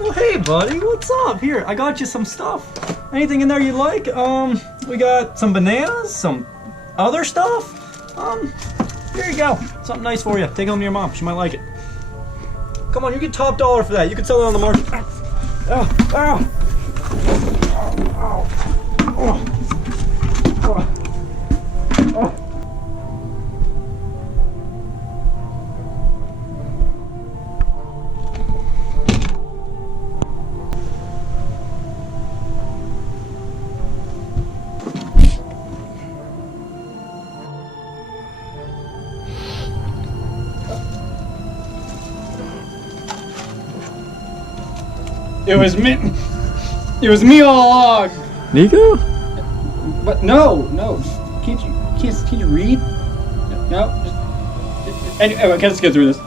Oh, hey, buddy, what's up? Here, I got you some stuff. Anything in there you like? We got some bananas, some other stuff. Here you go. Something nice for you. Take home to your mom. She might like it. Come on, you get top dollar for that. You can sell it on the market. Ow, ow. Ow, ow. Oh. Oh. It was me. It was me all along. Nico? But no. Can't you read? No. Anyway, let's get through this.